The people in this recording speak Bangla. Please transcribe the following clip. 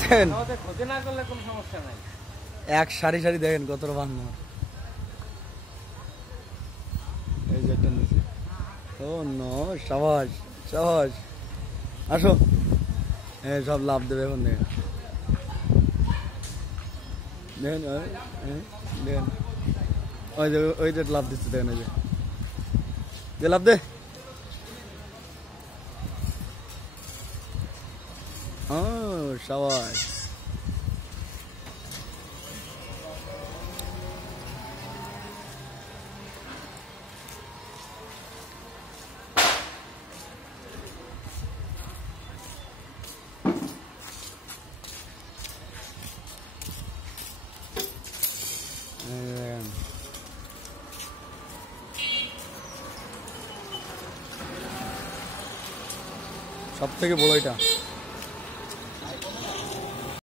দেখছেন ক্ষতি না করলে কোনো সমস্যা নাই। এক সারি সারি দেখেন কতটা বান্দর। এই যে একটা নিচে। ও নো, সাবাস সাবাস, আসো। সব লাভ দেবে এখন। দেখেন দেখেন দেখেন, ওই যে লাভ দিচ্ছে, দেখেন ওই যে লাভ দে। সাবাস। সব থেকে বড় এটা।